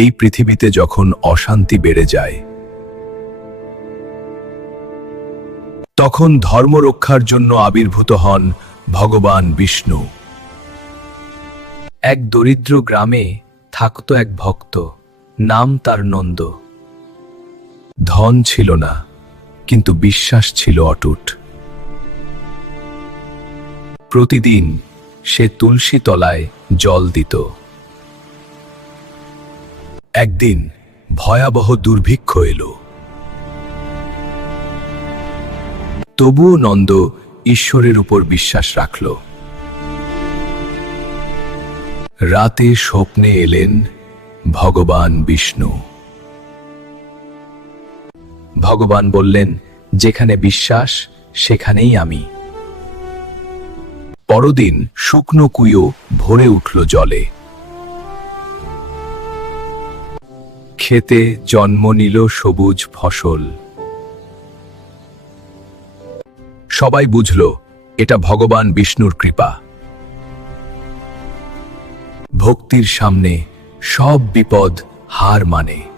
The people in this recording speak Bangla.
এই পৃথিবীতে যখন অশান্তি বেড়ে যায়, তখন ধর্ম রক্ষার জন্য আবির্ভূত হন ভগবান বিষ্ণু। এক দরিদ্র গ্রামে থাকতো এক ভক্ত, নাম তার নন্দ। ধন ছিল না, কিন্তু বিশ্বাস ছিল অটুট। প্রতিদিন সে তুলসী তলায় জল দিত। একদিন ভয়াবহ দুর্ভিক্ষ এলো। তবুও নন্দ ঈশ্বরের উপর বিশ্বাস রাখল। রাতে স্বপ্নে এলেন ভগবান বিষ্ণু। ভগবান বললেন, যেখানে বিশ্বাস, সেখানেই আমি। পরদিন শুকনো কুয়ো ভরে উঠল জলে। খেতে জন্ম নিল সবুজ ফসল। সবাই বুঝল, এটা ভগবান বিষ্ণুর কৃপা। ভক্তির সামনে সব বিপদ হার মানে।